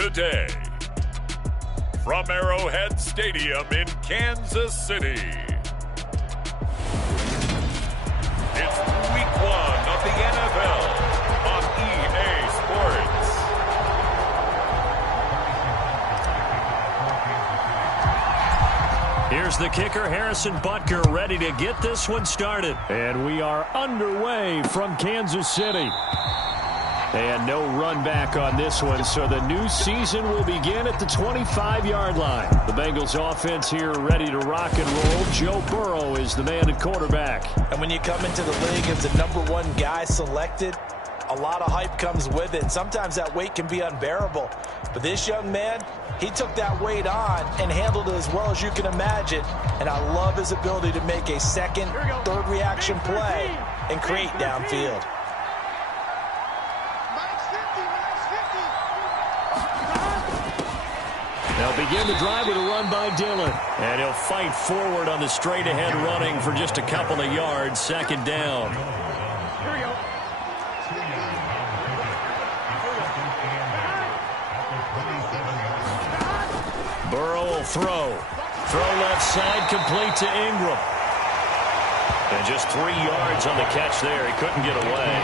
today. From Arrowhead Stadium in Kansas City, it's Week 1 of the NFL on EA Sports. Here's the kicker, Harrison Butker, ready to get this one started. And we are underway from Kansas City. And no run back on this one, so the new season will begin at the 25-yard line. The Bengals offense here ready to rock and roll. Joe Burrow is the man at quarterback. And when you come into the league as the #1 guy selected, a lot of hype comes with it. Sometimes that weight can be unbearable. But this young man, he took that weight on and handled it as well as you can imagine. And I love his ability to make a second, third reaction play and create downfield. They'll begin the drive with a run by Dillon. And he'll fight forward on the straight-ahead running for just a couple of yards. Second down. Here we go. Burrow will throw. Throw left side, complete to Ingram. And just 3 yards on the catch there. He couldn't get away.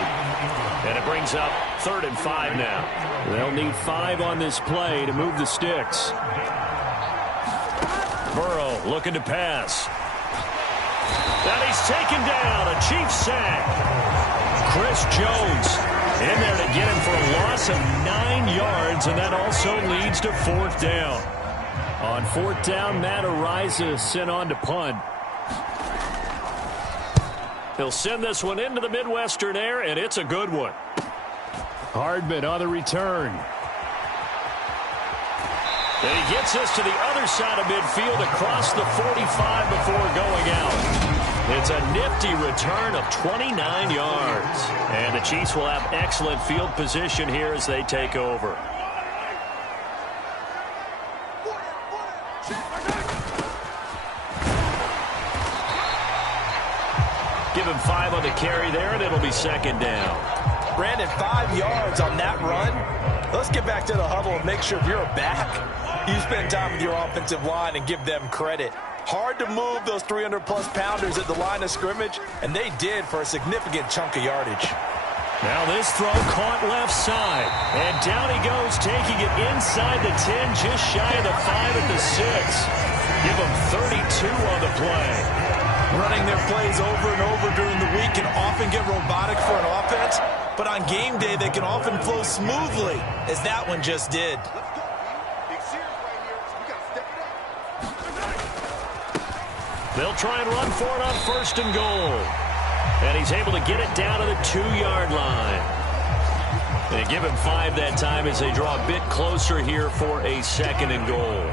And it brings up 3rd and 5 now. They'll need 5 on this play to move the sticks. Burrow looking to pass. And he's taken down. A Chiefs sack. Chris Jones in there to get him for a loss of 9 yards, and that also leads to 4th down. On 4th down, Matt Araiza sent on to punt. He'll send this one into the Midwestern air, and it's a good one. Hardman on the return. And he gets us to the other side of midfield across the 45 before going out. It's a nifty return of 29 yards. And the Chiefs will have excellent field position here as they take over. Give him 5 on the carry there, and it'll be 2nd down. Brandon, 5 yards on that run. Let's get back to the huddle and make sure if you're a back, you spend time with your offensive line and give them credit. Hard to move those 300-plus pounders at the line of scrimmage, and they did for a significant chunk of yardage. Now this throw caught left side, and down he goes, taking it inside the 10, just shy of the 5 at the 6. Give him 32 on the play. Running their plays over and over during the week can often get robotic for an offense, but on game day they can often flow smoothly, as that one just did. They'll try and run for it on 1st and goal. And he's able to get it down to the 2-yard line. They give him 5 that time as they draw a bit closer here for a 2nd and goal.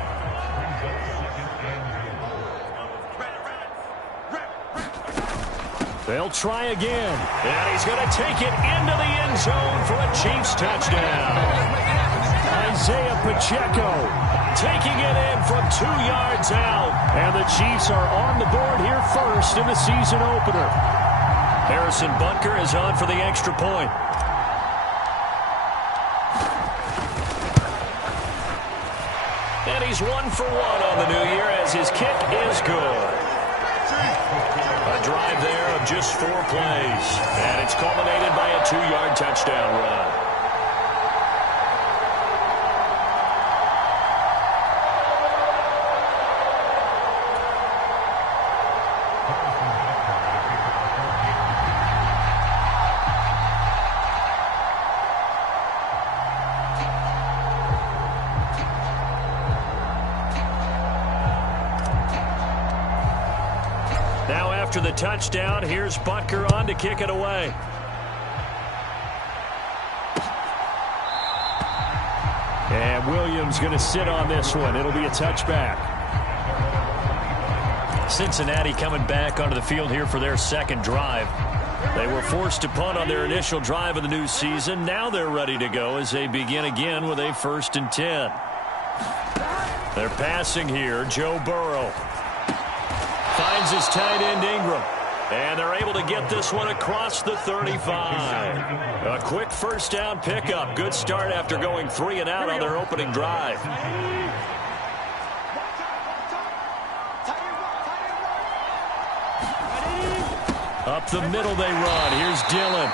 They'll try again. And he's going to take it into the end zone for a Chiefs touchdown. Isaiah Pacheco taking it in from 2 yards out. And the Chiefs are on the board here first in the season opener. Harrison Butker is on for the extra point. And he's 1 for 1 on the new year as his kick is good. A drive there of just 4 plays. And it's culminated by a 2-yard touchdown run. After the touchdown, here's Butker on to kick it away. And Williams going to sit on this one. It'll be a touchback. Cincinnati coming back onto the field here for their 2nd drive. They were forced to punt on their initial drive of the new season. Now they're ready to go as they begin again with a 1st and 10. They're passing here. Joe Burrow finds his tight end Ingram. And they're able to get this one across the 35. A quick first down pickup. Good start after going 3 and out on their opening drive. Up the middle they run. Here's Dillon.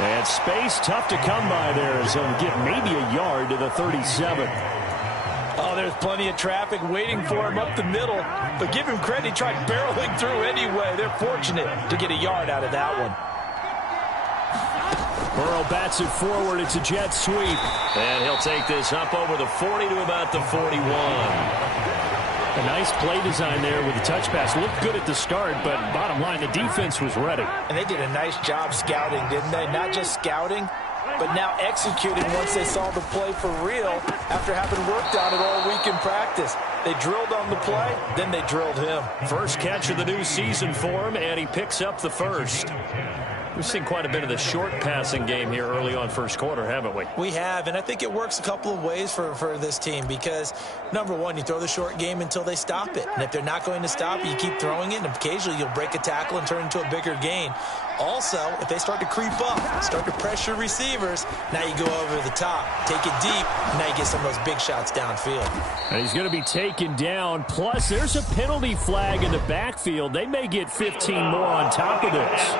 And space tough to come by there as he'll get maybe a yard to the 37. Oh, there's plenty of traffic waiting for him up the middle. But give him credit, he tried barreling through anyway. They're fortunate to get a yard out of that one. Burrow bats it forward. It's a jet sweep. And he'll take this up over the 40 to about the 41. A nice play design there with the touch pass. Looked good at the start, but bottom line, the defense was ready. And they did a nice job scouting, didn't they? Not just scouting, but now executing once they saw the play for real after having worked on it all week in practice. They drilled on the play, then they drilled him. First catch of the new season for him, and he picks up the first. We've seen quite a bit of the short passing game here early on first quarter, haven't we? We have, and I think it works a couple of ways for this team because, number one, you throw the short game until they stop it. And if they're not going to stop it, you keep throwing it, and occasionally you'll break a tackle and turn it into a bigger gain. Also, if they start to creep up, start to pressure receivers, now you go over the top, take it deep, and now you get some of those big shots downfield. And he's going to be taken down. Plus, there's a penalty flag in the backfield. They may get 15 more on top of this.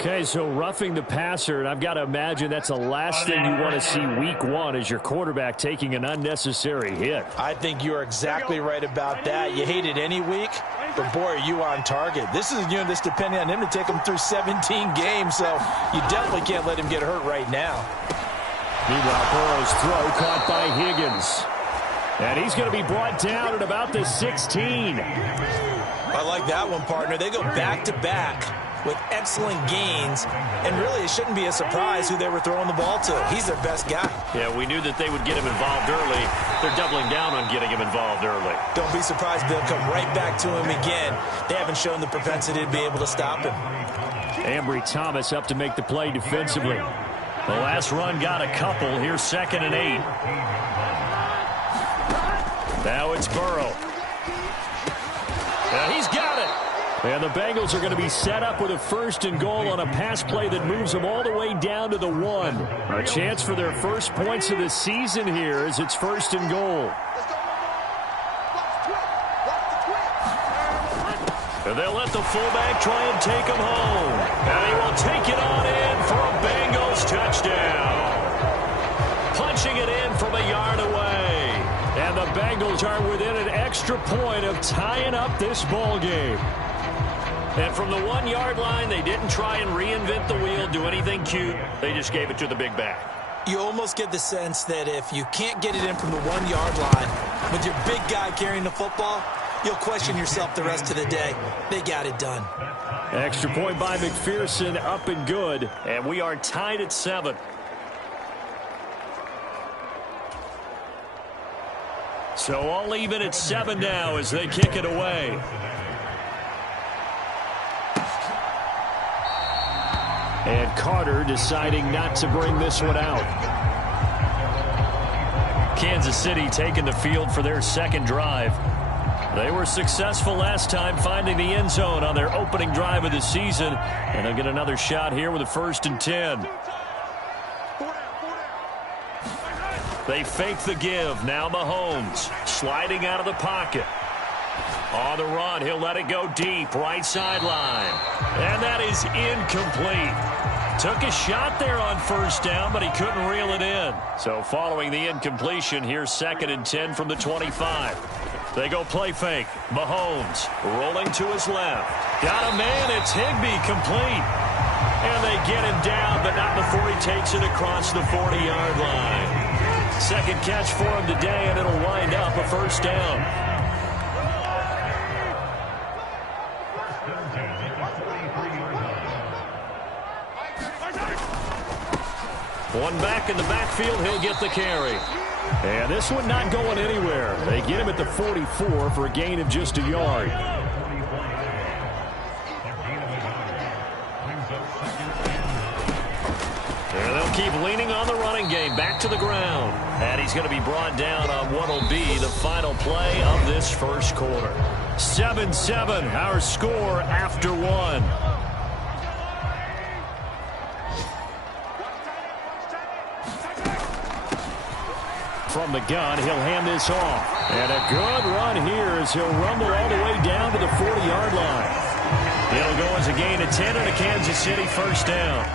Okay, so roughing the passer, and I've got to imagine that's the last thing you want to see week one is your quarterback taking an unnecessary hit. I think you're exactly right about that. You hate it any week, but boy, are you on target. This is a unit that's depending on him to take him through 17 games, so you definitely can't let him get hurt right now. Meanwhile, Burrow's throw caught by Higgins. And he's going to be brought down at about the 16. I like that one, partner. They go back-to-back with excellent gains, and really it shouldn't be a surprise who they were throwing the ball to. He's their best guy. Yeah, we knew that they would get him involved early. They're doubling down on getting him involved early. Don't be surprised they'll come right back to him again. They haven't shown the propensity to be able to stop him. Ambry Thomas up to make the play defensively. The last run got a couple. Here's 2nd and 8. Now it's Burrow. And he's got it. And the Bengals are going to be set up with a 1st and goal on a pass play that moves them all the way down to the 1. A chance for their first points of the season here as it's 1st and goal. And they'll let the fullback try and take him home. And he will take it on in for a Bengals touchdown. Punching it in from a yard away. And the Bengals are within an extra point of tying up this ball game. And from the 1-yard line, they didn't try and reinvent the wheel, do anything cute. They just gave it to the big back. You almost get the sense that if you can't get it in from the 1-yard line with your big guy carrying the football, you'll question yourself the rest of the day. They got it done. Extra point by McPherson, up and good. And we are tied at 7. So all even at 7 now as they kick it away. And Carter deciding not to bring this one out. Kansas City taking the field for their 2nd drive. They were successful last time finding the end zone on their opening drive of the season. And they'll get another shot here with a 1st and 10. They fake the give. Now Mahomes sliding out of the pocket. On the run, he'll let it go deep, right sideline. And that is incomplete. Took a shot there on 1st down, but he couldn't reel it in. So following the incompletion, here's 2nd and 10 from the 25. They go play fake. Mahomes rolling to his left. Got a man, it's Higbee, complete. And they get him down, but not before he takes it across the 40-yard line. 2nd catch for him today, and it'll wind up a 1st down. One back in the backfield, he'll get the carry. And this one not going anywhere. They get him at the 44 for a gain of just a yard. And they'll They'll keep leaning on the running game. Back to the ground. And he's going to be brought down on what will be the final play of this first quarter. 7-7, our score after one. From the gun, he'll hand this off. And a good run here as he'll rumble all the way down to the 40-yard line. It'll go as a gain of 10 and a Kansas City first down.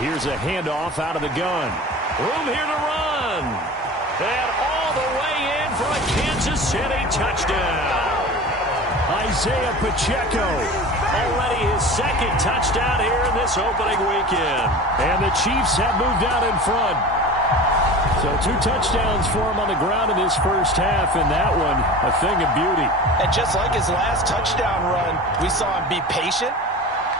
Here's a handoff out of the gun. Room here to run. And all the way in for a Kansas City touchdown. Isaiah Pacheco. Already his second touchdown here in this opening weekend. And the Chiefs have moved out in front. So 2 touchdowns for him on the ground in this first half, and that one a thing of beauty. And just like his last touchdown run, we saw him be patient.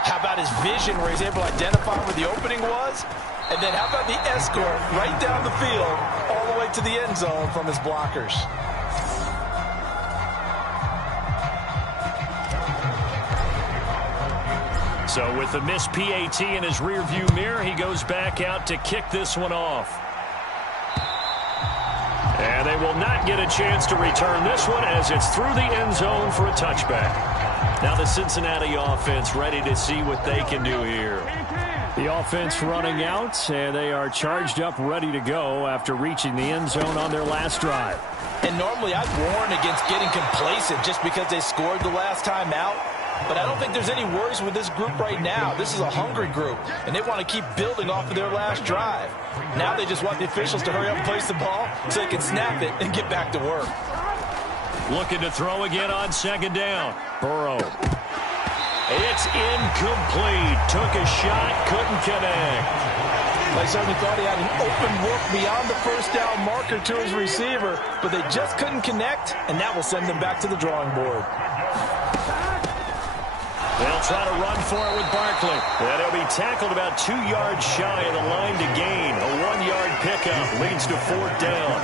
How about his vision where he's able to identify where the opening was? And then how about the escort right down the field all the way to the end zone from his blockers? So with the missed PAT in his rearview mirror, he goes back out to kick this one off. And they will not get a chance to return this one as it's through the end zone for a touchback. Now the Cincinnati offense ready to see what they can do here. The offense running out, and they are charged up, ready to go after reaching the end zone on their last drive. And normally I'd warn against getting complacent just because they scored the last time out. But I don't think there's any worries with this group right now. This is a hungry group, and they want to keep building off of their last drive. Now they just want the officials to hurry up and place the ball so they can snap it and get back to work. Looking to throw again on second down. Burrow. It's incomplete. Took a shot, couldn't connect. I certainly thought he had an open look beyond the first down marker to his receiver, but they just couldn't connect, and that will send them back to the drawing board. They'll try to run for it with Barkley. And he'll be tackled about 2 yards shy of the line to gain. A 1-yard pickup leads to 4th down.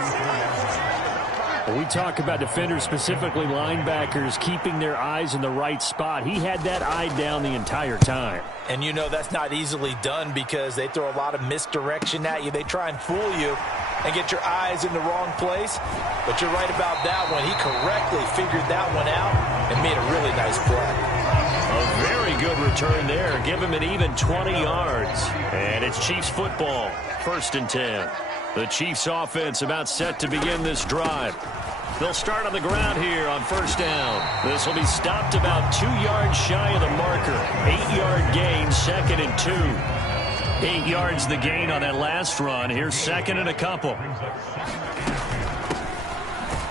When we talk about defenders, specifically linebackers, keeping their eyes in the right spot, he had that eye down the entire time. And you know that's not easily done because they throw a lot of misdirection at you. They try and fool you and get your eyes in the wrong place. But you're right about that one. He correctly figured that one out and made a really nice play. A very good return there. Give him an even 20 yards. And it's Chiefs football. 1st and 10. The Chiefs offense about set to begin this drive. They'll start on the ground here on 1st down. This will be stopped about 2 yards shy of the marker. 8-yard gain, 2nd and 2. 8 yards the gain on that last run. Here's 2nd and a couple.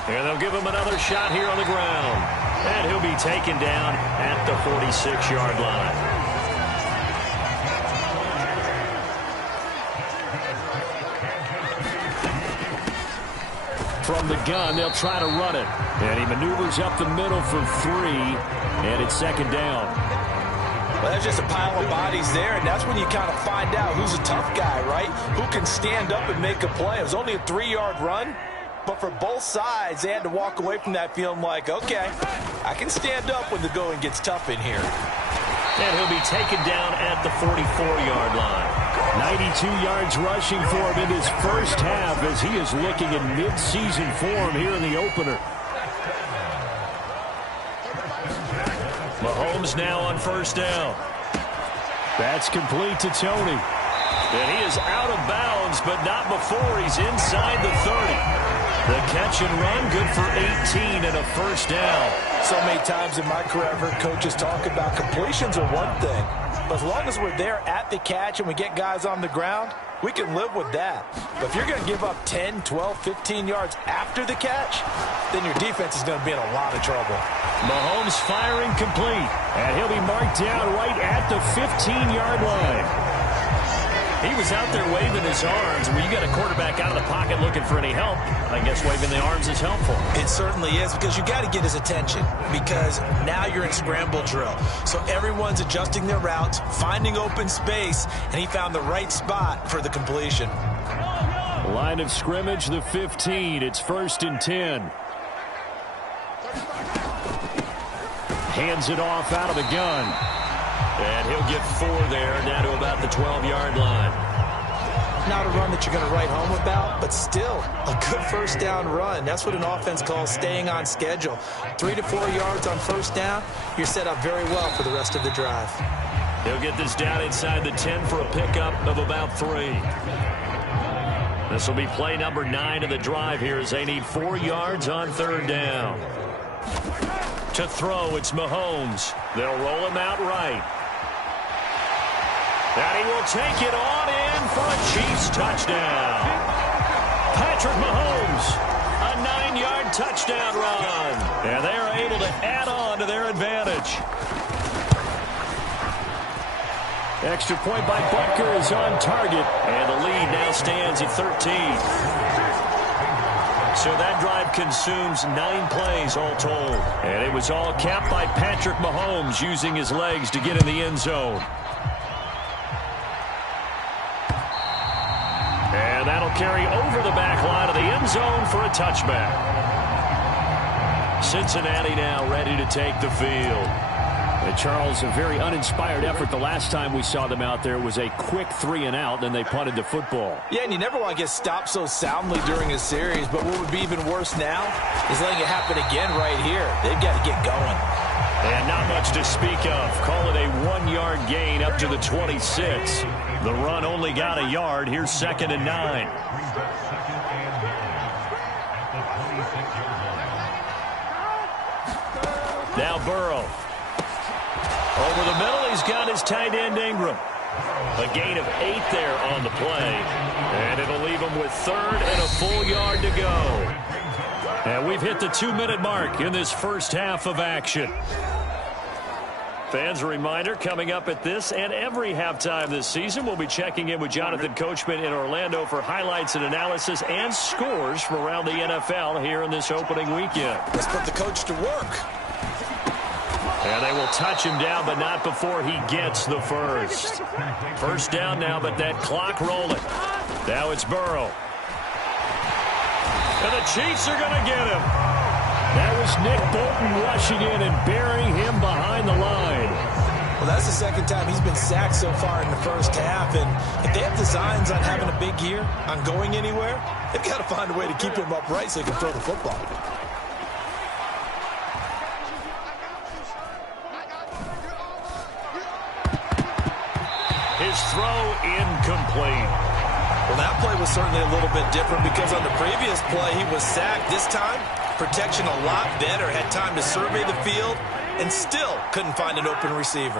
And they'll give him another shot here on the ground. And he'll be taken down at the 46-yard line. From the gun, they'll try to run it. And he maneuvers up the middle for 3. And it's 2nd down. Well, that's just a pile of bodies there, and that's when you kind of find out who's a tough guy, right? Who can stand up and make a play. It was only a 3-yard run. But for both sides, they had to walk away from that feeling like, okay, I can stand up when the going gets tough in here. And he'll be taken down at the 44-yard line. 92 yards rushing for him in his first half as he is looking in mid-season form here in the opener. Mahomes now on 1st down. That's complete to Tony. And he is out of bounds, but not before he's inside the 30. The catch and run, good for 18 and a 1st down. So many times in my career, I've heard coaches talk about completions are one thing. But as long as we're there at the catch and we get guys on the ground, we can live with that. But if you're going to give up 10, 12, 15 yards after the catch, then your defense is going to be in a lot of trouble. Mahomes firing complete. And he'll be marked down right at the 15-yard line. He was out there waving his arms. When you got a quarterback out of the pocket looking for any help, I guess waving the arms is helpful. It certainly is, because you got to get his attention, because now you're in scramble drill. So everyone's adjusting their routes, finding open space, and he found the right spot for the completion. Line of scrimmage, the 15. It's 1st and 10. hands it off out of the gun. And he'll get 4 there, down to about the 12-yard line. Not a run that you're going to write home about, but still a good first down run. That's what an offense calls staying on schedule. 3 to 4 yards on first down, you're set up very well for the rest of the drive. He'll get this down inside the 10 for a pickup of about 3. This will be play number 9 of the drive here as they need 4 yards on third down. To throw, it's Mahomes. They'll roll him out right. And he will take it on in for a Chiefs touchdown. Patrick Mahomes, a 9-yard touchdown run. And they are able to add on to their advantage. Extra point by Butker is on target. And the lead now stands at 13. So that drive consumes 9 plays all told. And it was all capped by Patrick Mahomes using his legs to get in the end zone. And that'll carry over the back line of the end zone for a touchback. Cincinnati now ready to take the field. Charles, a very uninspired effort the last time we saw them out there was a quick 3 and out, then they punted the football. Yeah, and you never want to get stopped so soundly during a series, but what would be even worse now is letting it happen again right here. They've got to get going. And not much to speak of. Call it a 1-yard gain up to the 26. The run only got a yard. Here's 2nd and 9. Now Burrow. Over the middle, he's got his tight end Ingram. A gain of 8 there on the play. And it'll leave him with 3rd and a full yard to go. And we've hit the 2-minute mark in this first half of action. Fans, a reminder, coming up at this and every halftime this season, we'll be checking in with Jonathan Coachman in Orlando for highlights and analysis and scores from around the NFL here in this opening weekend. Let's put the coach to work. And they will touch him down, but not before he gets the first. First down now, but that clock rolling. Now it's Burrow. And the Chiefs are going to get him. That was Nick Bolton rushing in and burying him behind the line. Well, that's the second time he's been sacked so far in the first half. And if they have designs on having a big year, on going anywhere, they've got to find a way to keep him upright so he can throw the football. His throw incomplete. Well, that play was certainly a little bit different because on the previous play he was sacked. This time, protection a lot better. Had time to survey the field and still couldn't find an open receiver.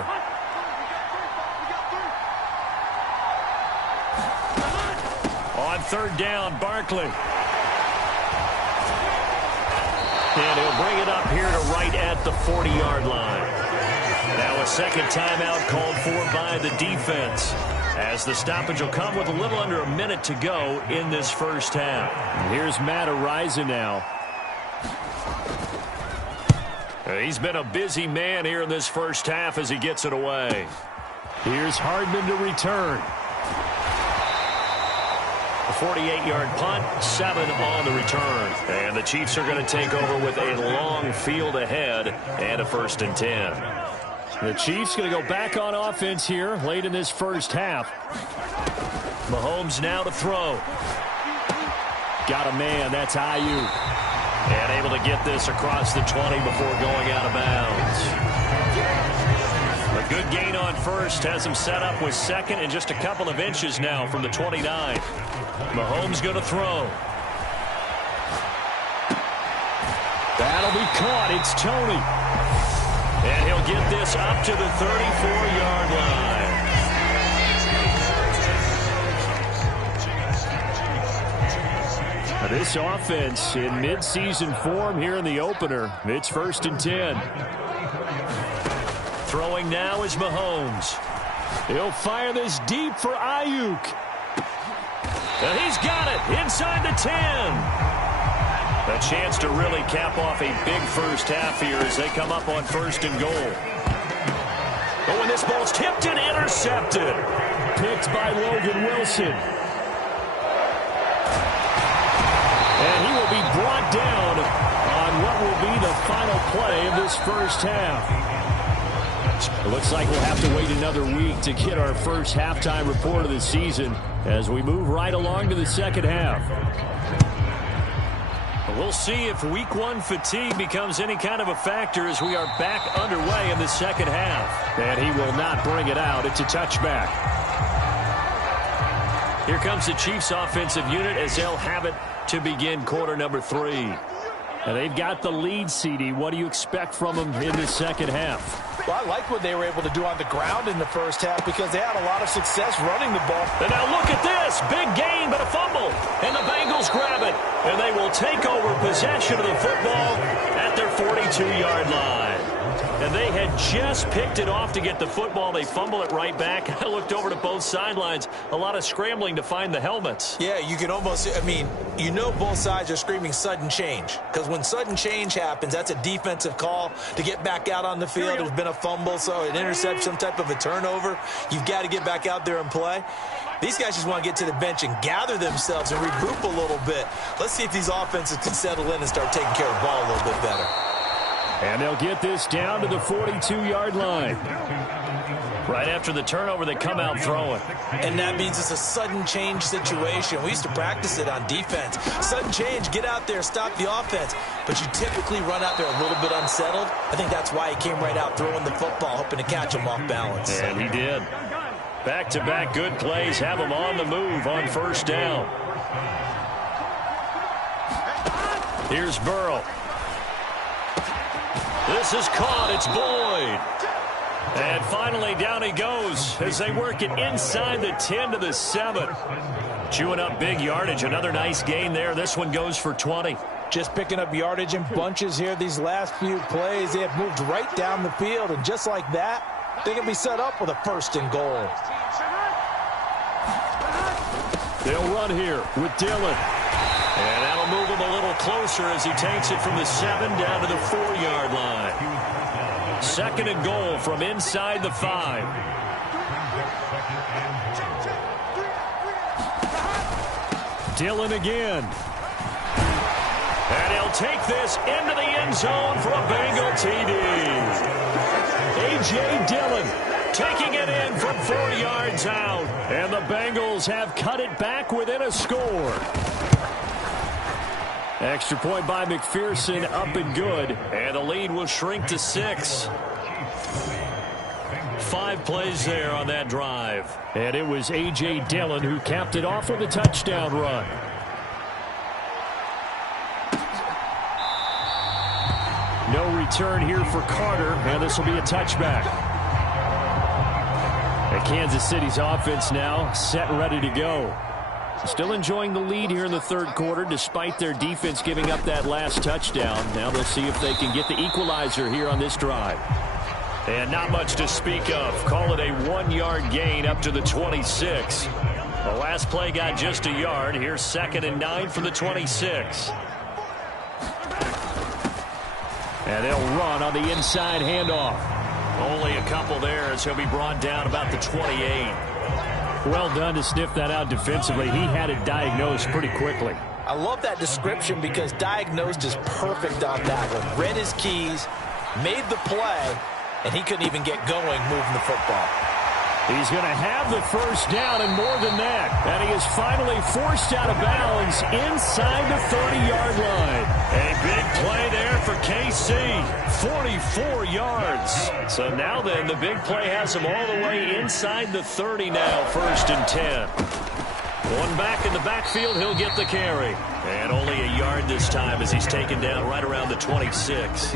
On third down, Barkley. And he'll bring it up here to right at the 40-yard line. Now a second timeout called for by the defense, as the stoppage will come with a little under a minute to go in this first half. And here's Matt Araiza now. He's been a busy man here in this first half as he gets it away. Here's Hardman to return. A 48-yard punt, 7 on the return. And the Chiefs are going to take over with a long field ahead and a 1st and 10. The Chiefs going to go back on offense here late in this first half. Mahomes now to throw. Got a man, that's Ayuk. And able to get this across the 20 before going out of bounds. A good gain on first has him set up with 2nd and just a couple of inches now from the 29. Mahomes going to throw. That'll be caught. It's Tony. And he'll get this up to the 34-yard line. Now this offense in mid-season form here in the opener. It's 1st and 10. Throwing now is Mahomes. He'll fire this deep for Ayuk. And he's got it inside the 10. A chance to really cap off a big first half here as they come up on 1st and goal. Oh, and this ball's tipped and intercepted. Picked by Logan Wilson. And he will be brought down on what will be the final play of this this first half. It looks like we'll have to wait another week to get our first halftime report of the season as we move right along to the second half. We'll see if week one fatigue becomes any kind of a factor as we are back underway in the second half. And he will not bring it out. It's a touchback. Here comes the Chiefs offensive unit as they'll have it to begin quarter number 3. And they've got the lead, CD. What do you expect from them in the second half? Well, I like what they were able to do on the ground in the first half because they had a lot of success running the ball. And now look at this. Big gain, but a fumble. And the Bengals grab it. And they will take over possession of the football at their 42-yard line. And they had just picked it off to get the football. They fumble it right back. I looked over to both sidelines. A lot of scrambling to find the helmets. Yeah, you can almost, you know both sides are screaming sudden change. Because when sudden change happens, that's a defensive call to get back out on the field. There's been a fumble, so an interception, some type of a turnover. You've got to get back out there and play. These guys just want to get to the bench and gather themselves and regroup a little bit. Let's see if these offenses can settle in and start taking care of the ball a little bit better. And they'll get this down to the 42-yard line. Right after the turnover, they come out throwing. And that means it's a sudden change situation. We used to practice it on defense. Sudden change, get out there, stop the offense. But you typically run out there a little bit unsettled. I think that's why he came right out throwing the football, hoping to catch him off balance. And he did. Back-to-back good plays have him on the move on first down. Here's Burrow. This is caught. It's Boyd. And finally, down he goes as they work it inside the 10 to the 7. Chewing up big yardage. Another nice gain there. This one goes for 20. Just picking up yardage in bunches here. These last few plays, they have moved right down the field. And just like that, they can be set up with a 1st and goal. They'll run here with Dillon. And that'll move him a little closer as he takes it from the 7 down to the 4-yard line. 2nd and goal from inside the 5. Dillon again. And he'll take this into the end zone for a Bengal TD. A.J. Dillon taking it in from 4 yards out. And the Bengals have cut it back within a score. Extra point by McPherson, up and good. And the lead will shrink to 6. 5 plays there on that drive. And it was A.J. Dillon who capped it off with a touchdown run. No return here for Carter, and this will be a touchback. And Kansas City's offense now set and ready to go. Still enjoying the lead here in the 3rd quarter despite their defense giving up that last touchdown. Now they'll see if they can get the equalizer here on this drive. And not much to speak of. Call it a 1-yard gain up to the 26. The last play got just a yard. Here's 2nd and 9 from the 26. And they'll run on the inside handoff. Only a couple there as he'll be brought down about the 28. Well done to sniff that out defensively. He had it diagnosed pretty quickly. I love that description because diagnosed is perfect on that one. Read his keys, made the play, and he couldn't even get going moving the football. He's going to have the 1st down and more than that. And he is finally forced out of bounds inside the 30-yard line. A big play there for KC. 44 yards. So now then, the big play has him all the way inside the 30 now. 1st and 10. One back in the backfield, he'll get the carry. And only a yard this time as he's taken down right around the 26.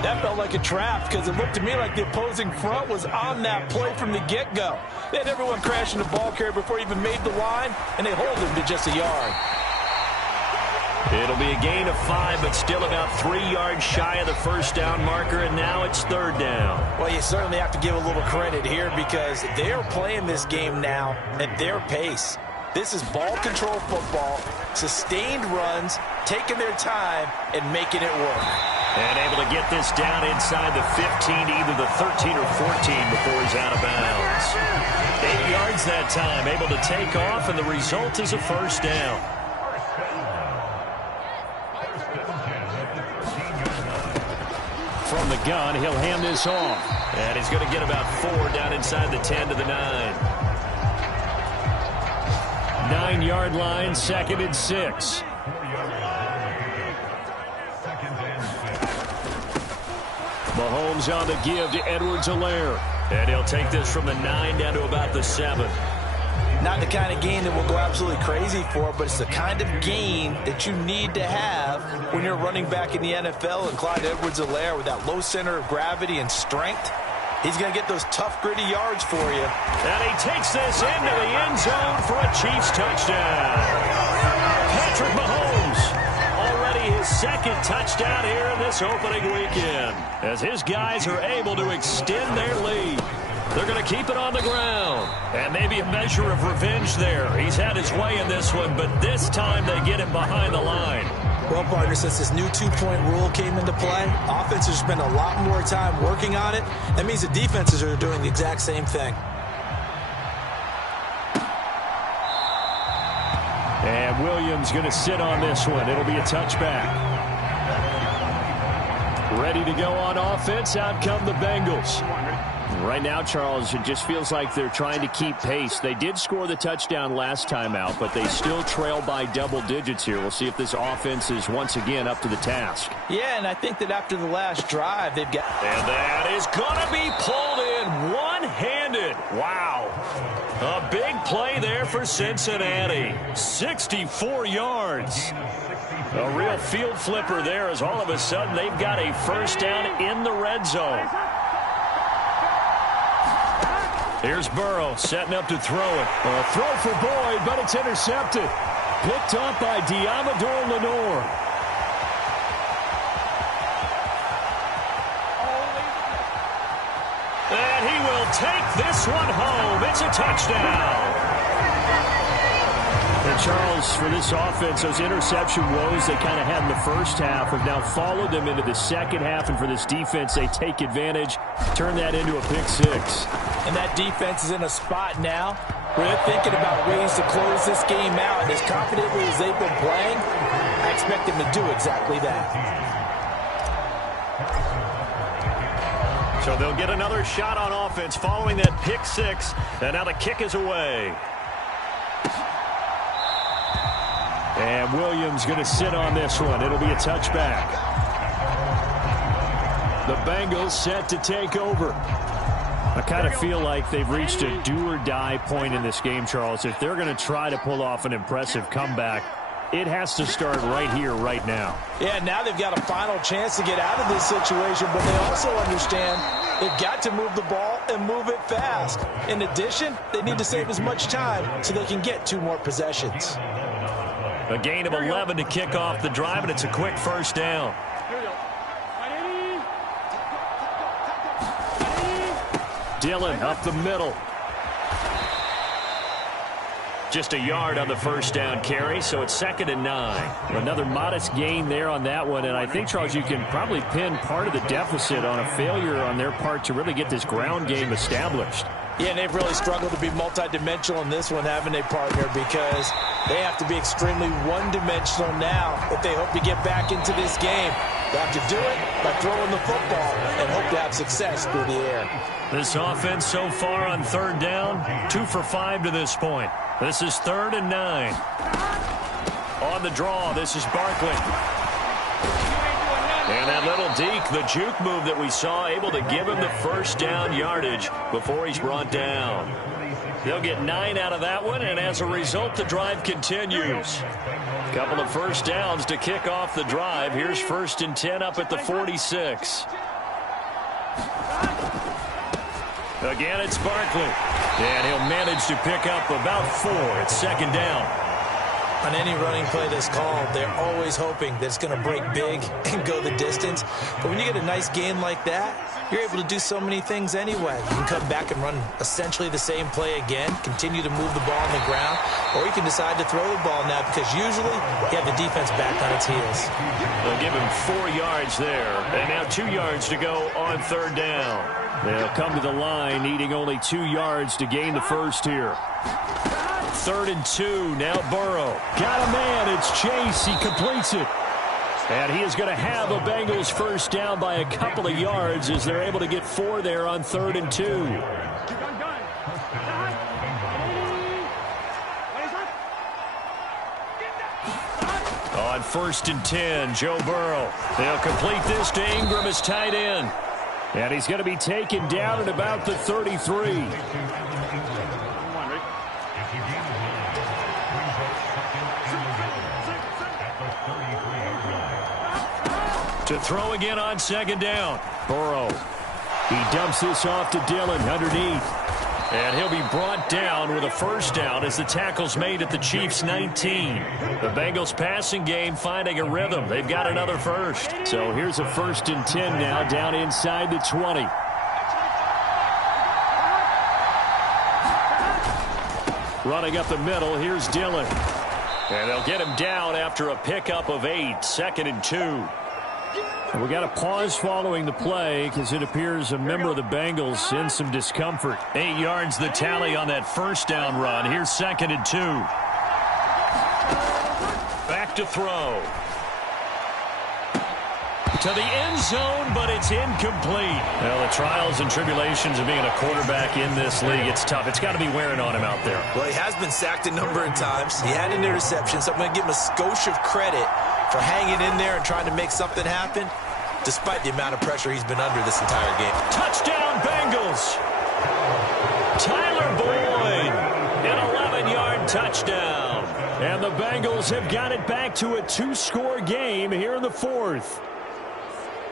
That felt like a trap because it looked to me like the opposing front was on that play from the get-go. They had everyone crashing the ball carrier before he even made the line, and they hold him to just a yard. It'll be a gain of 5, but still about 3 yards shy of the 1st down marker, and now it's 3rd down. Well, you certainly have to give a little credit here because they're playing this game now at their pace. This is ball control football, sustained runs, taking their time, and making it work. And able to get this down inside the 15, either the 13 or 14 before he's out of bounds. 8 yards that time, able to take off, and the result is a 1st down. from the gun. He'll hand this off. And he's going to get about 4 down inside the 10 to the 9. 9-yard line, 2nd and 6. Mahomes on the give to Edwards-Helaire. And he'll take this from the 9 down to about the 7. Not the kind of gain that we'll go absolutely crazy for, but it's the kind of gain that you need to have when you're running back in the NFL. And Clyde Edwards-Helaire, with that low center of gravity and strength, he's going to get those tough, gritty yards for you. And he takes this into the end zone for a Chiefs touchdown. Patrick Mahomes, already his 2nd touchdown here in this opening weekend, as his guys are able to extend their lead. They're going to keep it on the ground. And maybe a measure of revenge there. He's had his way in this one, but this time they get him behind the line. Well, partner, since this new 2-point rule came into play, offenses spend a lot more time working on it. That means the defenses are doing the exact same thing. And Williams going to sit on this one. It'll be a touchback. Ready to go on offense. Out come the Bengals. Right now, Charles, it just feels like they're trying to keep pace. They did score the touchdown last time out, but they still trail by double digits here. We'll see if this offense is once again up to the task. Yeah, and I think that after the last drive, they've got... And that is going to be pulled in one-handed. Wow. A big play there for Cincinnati. 64 yards. A real field flipper there, as all of a sudden they've got a first down in the red zone. Here's Burrow setting up to throw it. A throw for Boyd, but it's intercepted. Picked up by Diamador Lenore. And he will take this one home. It's a touchdown. And Charles, for this offense, those interception woes they kind of had in the first half have now followed them into the second half. And for this defense, they take advantage, turn that into a pick 6. And that defense is in a spot now where they're thinking about ways to close this game out. And as confidently as they've been playing, I expect them to do exactly that. So they'll get another shot on offense following that pick 6. And now the kick is away. And Williams going to sit on this one. It'll be a touchback. The Bengals set to take over. I kind of feel like they've reached a do-or-die point in this game, Charles. If they're going to try to pull off an impressive comeback, it has to start right here, right now. Yeah, now they've got a final chance to get out of this situation, but they also understand they've got to move the ball and move it fast. In addition, they need to save as much time so they can get 2 more possessions. A gain of 11 to kick off the drive, and it's a quick first down. Dillon up the middle. Just a yard on the first down carry, so it's 2nd and 9. Another modest gain there on that one, and I think, Charles, you can probably pin part of the deficit on a failure on their part to really get this ground game established. Yeah, and they've really struggled to be multidimensional in this one, haven't they, partner? Because they have to be extremely one-dimensional now if they hope to get back into this game. They have to do it by throwing the football and hope to have success through the air. This offense so far on 3rd down, 2 for 5 to this point. This is 3rd and 9. On the draw, this is Barkley. And that little deke, the juke move that we saw, able to give him the first down yardage before he's brought down. They'll get 9 out of that one, and as a result, the drive continues. Couple of first downs to kick off the drive. Here's 1st and 10 up at the 46. Again, it's Barkley. And he'll manage to pick up about 4. It's 2nd down. On any running play that's called, they're always hoping that it's going to break big and go the distance. But when you get a nice gain like that, you're able to do so many things anyway. You can come back and run essentially the same play again, continue to move the ball on the ground, or you can decide to throw the ball now because usually you have the defense back on its heels. They'll give him 4 yards there, and now 2 yards to go on 3rd down. They'll come to the line needing only 2 yards to gain the first here. 3rd and 2, now Burrow. Got a man, it's Chase, he completes it. And he is going to have a Bengals first down by a couple of yards as they're able to get 4 there on 3rd and 2. On 1st and 10, Joe Burrow. They'll complete this to Ingram as tight end. And he's going to be taken down at about the 33. To throw again on 2nd down. Burrow. He dumps this off to Dillon underneath. And he'll be brought down with a first down as the tackle's made at the Chiefs' 19. The Bengals passing game finding a rhythm. They've got another first. So here's a 1st and 10 now down inside the 20. Running up the middle, here's Dillon. And they'll get him down after a pickup of 8, 2nd and 2. We got a pause following the play because it appears a member of the Bengals in some discomfort. 8 yards the tally on that first down run. Here's 2nd and 2. Back to throw. To the end zone, but it's incomplete. Well, the trials and tribulations of being a quarterback in this league, it's tough. It's got to be wearing on him out there. Well, he has been sacked a number of times. He had an interception, so I'm going to give him a skosh of credit for hanging in there and trying to make something happen, despite the amount of pressure he's been under this entire game. Touchdown, Bengals! Tyler Boyd, an 11-yard touchdown. And the Bengals have got it back to a 2-score game here in the 4th.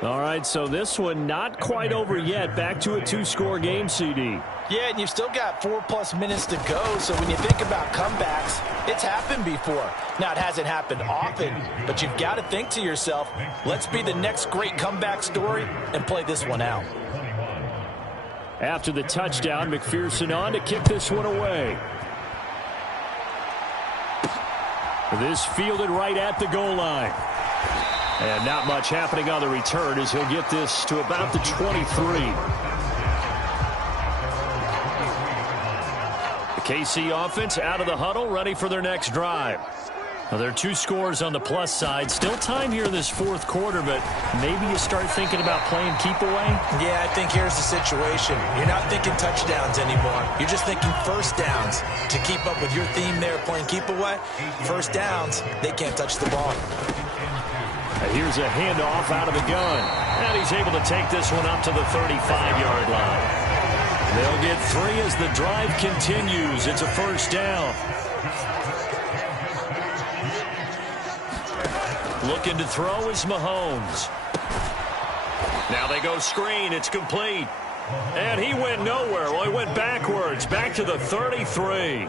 All right, so this one not quite over yet. Back to a 2-score game, CD. Yeah, and you've still got 4+ minutes to go, so when you think about comebacks, it's happened before. Now, it hasn't happened often, but you've got to think to yourself, let's be the next great comeback story and play this one out. After the touchdown, McPherson on to kick this one away. This fielded right at the goal line. And not much happening on the return as he'll get this to about the 23. The KC offense out of the huddle, ready for their next drive. Now, there are 2 scores on the plus side. Still time here in this 4th quarter, but maybe you start thinking about playing keep away? Yeah, I think here's the situation. You're not thinking touchdowns anymore. You're just thinking first downs. To keep up with your theme there, playing keep away, first downs, they can't touch the ball. Here's a handoff out of the gun. And he's able to take this one up to the 35-yard line. They'll get 3 as the drive continues. It's a first down. Looking to throw is Mahomes. Now they go screen. It's complete. And he went nowhere. Well, he went backwards. Back to the 33.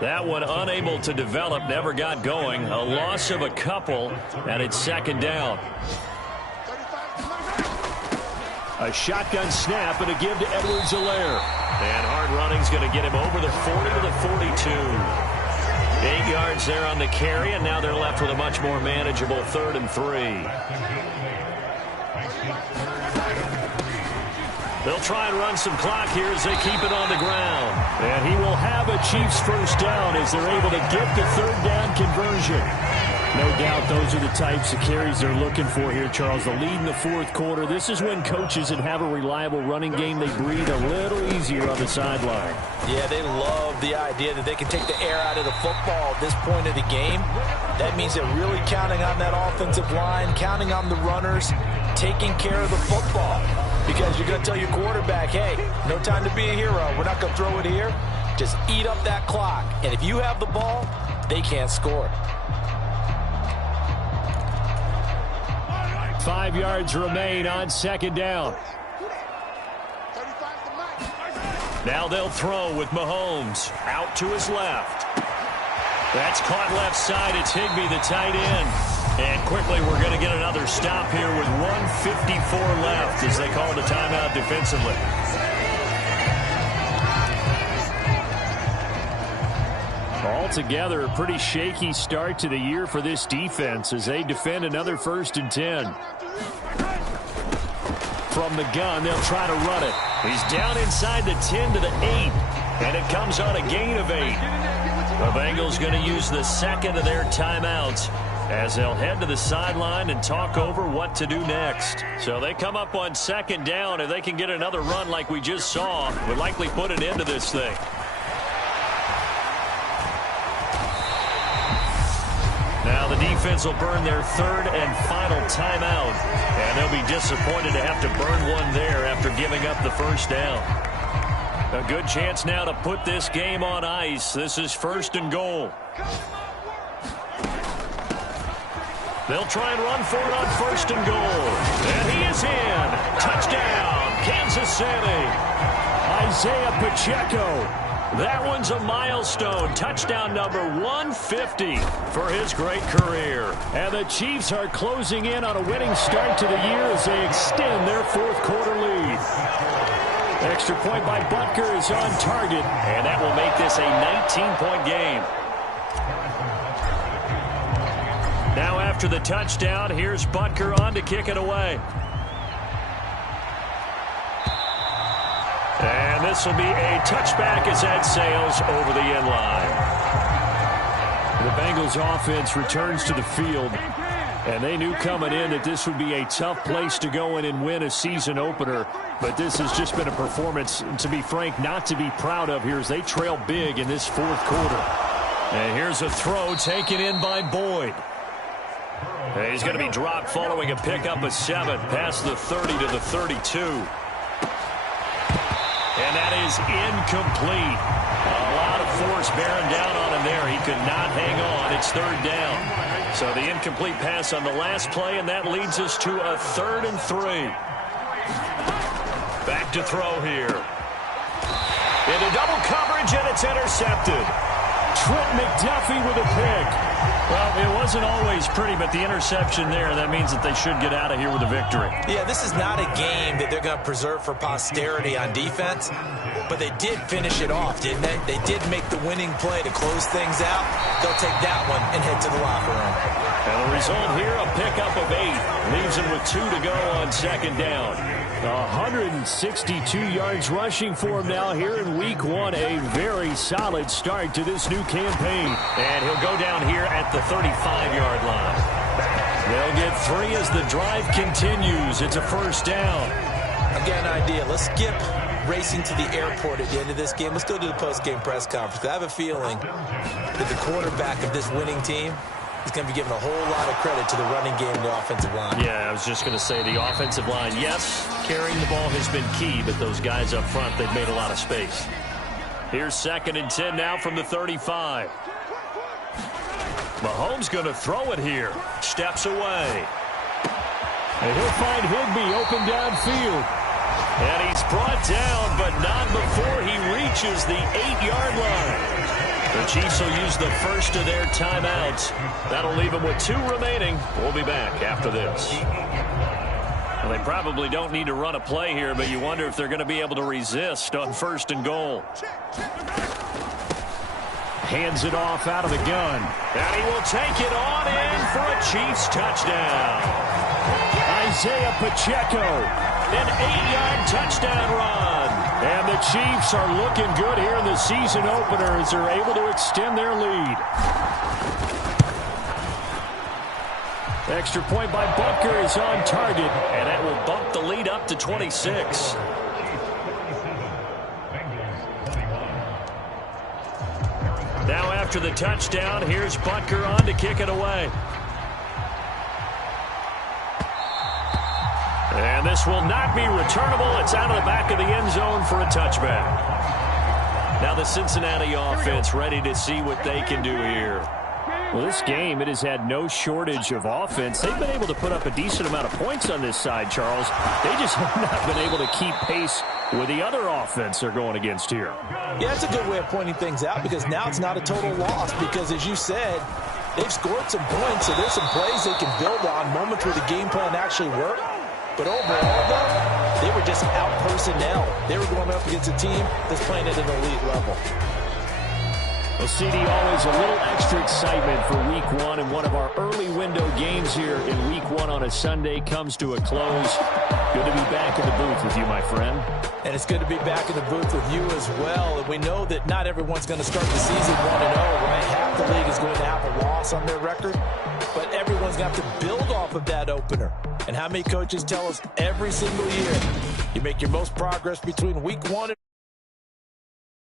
That one unable to develop, never got going. A loss of a couple, and it's 2nd down. A shotgun snap and a give to Edwards-Helaire. And hard running's going to get him over the 40 to the 42. 8 yards there on the carry, and now they're left with a much more manageable 3rd and 3. They'll try and run some clock here as they keep it on the ground. And he will have a Chiefs first down as they're able to get the 3rd down conversion. No doubt those are the types of carries they're looking for here, Charles. The lead in the 4th quarter. This is when coaches that have a reliable running game, they breathe a little easier on the sideline. Yeah, they love the idea that they can take the air out of the football at this point of the game. That means they're really counting on that offensive line, counting on the runners, taking care of the football. Because you're going to tell your quarterback, hey, no time to be a hero. We're not going to throw it here. Just eat up that clock. And if you have the ball, they can't score. 5 yards remain on 2nd down. Now they'll throw with Mahomes out to his left. That's caught left side. It's Higbee, the tight end. And quickly we're going to get another stop here with 1:54 left as they call the timeout defensively. Altogether, a pretty shaky start to the year for this defense as they defend another 1st and 10. From the gun, they'll try to run it. He's down inside the 10 to the 8, and it comes on a gain of 8. The Bengals going to use the 2nd of their timeouts as they'll head to the sideline and talk over what to do next. So they come up on second down. If they can get another run like we just saw, would likely put an end to this thing. Now the defense will burn their third and final timeout, and they'll be disappointed to have to burn one there after giving up the first down. A good chance now to put this game on ice. This is first and goal. They'll try and run for it on first and goal. And he is in. Touchdown, Kansas City. Isaiah Pacheco. That one's a milestone. Touchdown number 150 for his great career. And the Chiefs are closing in on a winning start to the year as they extend their fourth quarter lead. Extra point by Butker is on target, and that will make this a 19-point game. Now after the touchdown, here's Butker on to kick it away. And this will be a touchback as that sails over the end line. The Bengals offense returns to the field, and they knew coming in that this would be a tough place to go in and win a season opener. But this has just been a performance, to be frank, not to be proud of here as they trail big in this fourth quarter. And here's a throw taken in by Boyd. And he's going to be dropped following a pickup of 7 past the 30 to the 32. And that is incomplete. A lot of force bearing down on him there. He could not hang on. It's third down. So the incomplete pass on the last play, and that leads us to a 3rd and 3. Back to throw here. Into double coverage, and it's intercepted. Trent McDuffie with a pick. Well, it wasn't always pretty, but the interception there, that means that they should get out of here with a victory. Yeah, this is not a game that they're going to preserve for posterity on defense, but they did finish it off, didn't they? They did make the winning play to close things out. They'll take that one and head to the locker room. And the result here, a pickup of 8. Leaves them with 2 to go on second down. 162 yards rushing for him now here in week 1. A very solid start to this new campaign. And he'll go down here at the 35-yard line. They'll get 3 as the drive continues. It's a first down. I've got an idea. Let's skip racing to the airport at the end of this game. Let's go to the post-game press conference. I have a feeling that the quarterback of this winning team is going to be given a whole lot of credit to the running game and the offensive line. Yeah, I was just going to say the offensive line, yes, carrying the ball has been key, but those guys up front, they've made a lot of space. Here's 2nd and 10 now from the 35. Mahomes going to throw it here. Steps away. And he'll find Higbee open downfield. And he's brought down, but not before he reaches the 8-yard line. The Chiefs will use the first of their timeouts. That'll leave them with 2 remaining. We'll be back after this. Well, they probably don't need to run a play here, but you wonder if they're going to be able to resist on first and goal. Hands it off out of the gun. And he will take it on in for a Chiefs touchdown. Isaiah Pacheco, an 8-yard touchdown run. And the Chiefs are looking good here in the season opener as they're able to extend their lead. Extra point by Butker is on target, and that will bump the lead up to 26. Now after the touchdown, here's Butker on to kick it away. And this will not be returnable. It's out of the back of the end zone for a touchback. Now the Cincinnati offense ready to see what they can do here. Well, this game, it has had no shortage of offense. They've been able to put up a decent amount of points on this side, Charles. They just have not been able to keep pace with the other offense they're going against here. Yeah, that's a good way of pointing things out because now it's not a total loss because, as you said, they've scored some points, so there's some plays they can build on, moments where the game plan actually worked. But overall, though, they were just out personnel. They were going up against a team that's playing at an elite level. Well, CD, always a little extra excitement for Week 1, and one of our early window games here in Week 1 on a Sunday comes to a close. Good to be back in the booth with you, my friend. And it's good to be back in the booth with you as well. And we know that not everyone's going to start the season 1-0, right? Half the league is going to have a loss on their record, but everyone's going to have to build off of that opener. And how many coaches tell us every single year, you make your most progress between Week 1 and